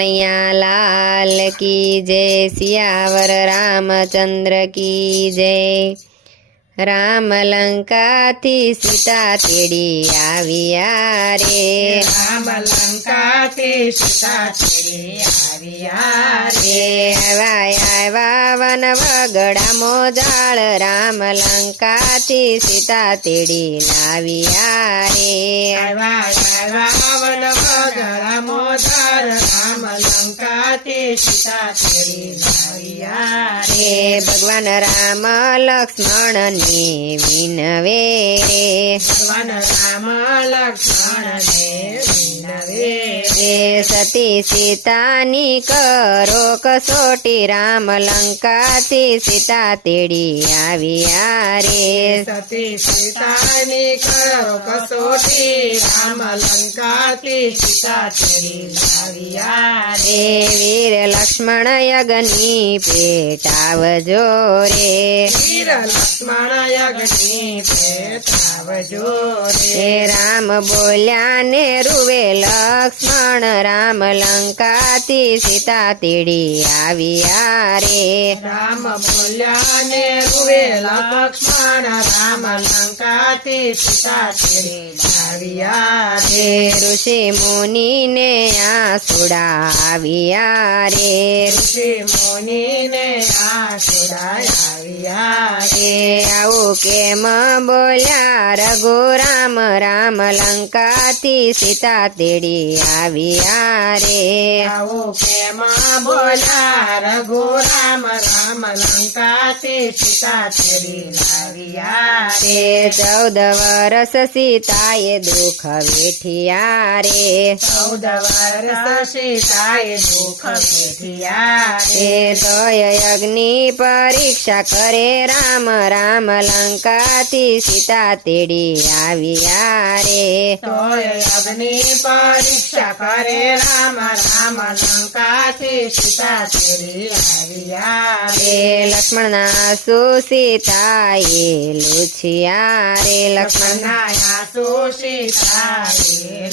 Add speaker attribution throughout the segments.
Speaker 1: કનૈયા લાલ કી જય સિયાવર રામચંદ્ર કી જય રામ લંકાથી સીતા તેડી આવ્યા રે.
Speaker 2: રામ લંકાથી સીતા તેડી આવ્યા રે.
Speaker 1: આવ્યા આવ્યા વન વગડા મોજાળ. રામ લંકાથી સીતા તેડી લાવ્યા રે.
Speaker 2: આવ્યા આવ્યા વન વગડા મોજાળ. રામ લંકાથી સીતા તેડી લાવ્યા રે.
Speaker 1: ભગવાન રામ લક્ષ્મણ વિનવે રે
Speaker 2: ભગવાન રામ લક્ષ્મણ
Speaker 1: સતી સીતાની કરો કસોટી રામ લંકાથી સીતા તેડી આવ્યા રે
Speaker 2: સતી સીતાની કરો કસોટી રામ લંકાથી સીતા તેડી આવ્યા રે
Speaker 1: વીર લક્ષ્મણ યજ્ઞની પેટાવજો રે.
Speaker 2: વીર લક્ષ્મણ યજ્ઞની પેટાવજો રે.
Speaker 1: રામ બોલ્યા ને રૂવે લક્ષ્મણ રામ લંકાથી સીતા તેડી આવ્યા રે.
Speaker 2: રામ બોલ્યા ને રૂવે લક્ષ્મણ રામ લંકાથી સીતા તેડી આવ્યા રે.
Speaker 1: ઋષિ મુનિ ને આસુડા આવ્યા રે.
Speaker 2: ઋષિ મુનિને આશીર્વાદ આવ્યા રે.
Speaker 1: હે આવું માં બોલ્યા? રઘુરામ રામ લંકાથી સીતા તેડી આવ્યા રે
Speaker 2: આવું કેમાં બોલ્યા? રઘુરામ રામ લંકાથી સીતા તેડી લાવ્યા રે
Speaker 1: ચૌદ વર્ષ સીતાએ દુઃખ વેઠિયા રે
Speaker 2: ચૌદ વર્ષ સીતાએ દુઃખ વેઠિયા રે
Speaker 1: તો અગ્નિ પરીક્ષા કરે. રામ રામ લંકાથી સીતા તેડી આવ્યા રે
Speaker 2: અગ્નિ પરીક્ષા કરે રામ રામ લંકાથી સીતા તેડી આવ્યા રે
Speaker 1: લક્ષ્મણના સુસીતાએ લુછિયા રે લક્ષ્મણ
Speaker 2: લક્ષ્મણના સુસીતાએ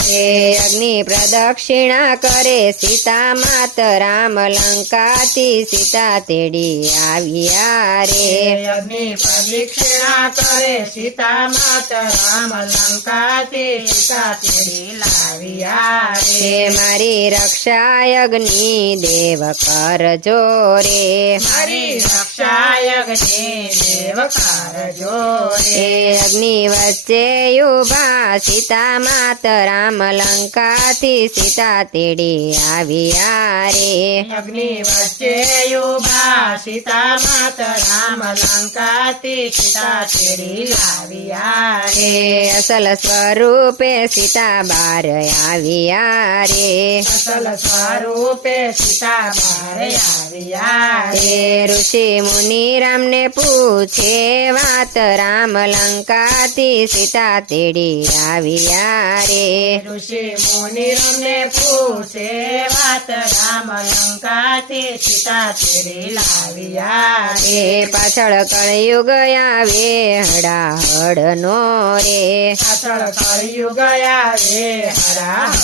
Speaker 2: રે
Speaker 1: અગ્નિ પ્રદક્ષિણા કરે સીતા માત રામ લંકાથી સીતા તેડી આવ્યા રે
Speaker 2: અગ્નિ પરીક્ષા કરે. સીતા માત રામ લંકાથી સીતા તેડી લાવ્યા રે
Speaker 1: મારી રક્ષા અગ્નિ દેવ કરજો રે.
Speaker 2: મારી રક્ષાયજ્ઞે દેવ કરજો
Speaker 1: રે. અગ્નિ વચ્ચે યુભા સીતા માત રામ લંકાથી સીતા તેડી આવ્યા રે
Speaker 2: અગ્નિ વચ્ચે યુભા સીતા માત રામ સીતા લાવ્યા રે
Speaker 1: અસલ સ્વરૂપે સીતા બાર આવ્યા રે
Speaker 2: અસલ સ્વરૂપે સીતા બાર આવ્યા રે
Speaker 1: રે ઋષિ મુનિ રામને પૂછે વાત રામ લંકાથી સીતા તેડી આવ્યા રે
Speaker 2: ઋષિ મુનિ રમને પૂછે વાત રામ લંકાથી સીતા તેડી લાવ્યા રે
Speaker 1: પાછળ કળયુગ આવે હડાહડ નો રે.
Speaker 2: પાછળ કળિયુગ આવે હરા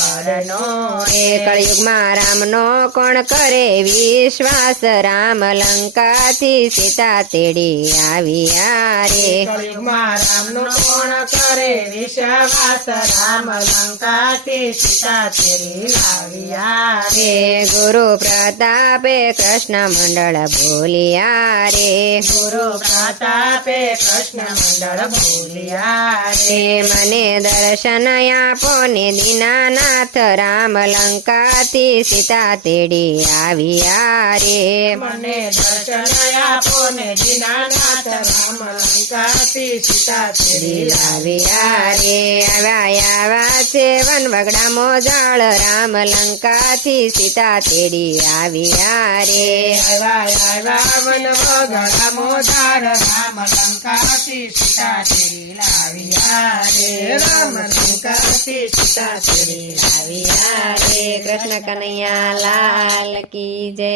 Speaker 2: નો
Speaker 1: રે. કળયુગમાં રામનો કોણ કરે વિશ્વાસ? રામ લંકાથી સીતા તેડી આવ્યા રે.
Speaker 2: કળિયુગમાં રામનો કોણ કરે વિશ્વાસ? રામ લંકાથી સીતા તેડી લાવ્યા રે.
Speaker 1: રે ગુરુ પ્રતાપે કૃષ્ણ મંડળ બોલ્યા રે.
Speaker 2: ગુરુ પ્રતાપે કૃષ્ણ મંડળ બોલ્યા રે
Speaker 1: રે મને દર્શન આપો ને દીનાનાથ રામ લંકાથી સીતા તેડી આવ્યા રે
Speaker 2: મને દર્શન આપો ને દીનાનાથ રામ લંકાથી સીતા તેડી
Speaker 1: આવ્યા રે આવ્યા આવ્યા છે વન વગડા મોજાળ રામ લંકાથી સીતા તેડી આવ્યા રે
Speaker 2: આવ્યા આવ્યા વન વગડા મોધાર રામ લંકાથી સીતા તેડી લાવ્યા રે રામ લંકાથી સીતા તેડી
Speaker 1: લાવ્યા રે કૃષ્ણ કનૈયા લાલ કી જય.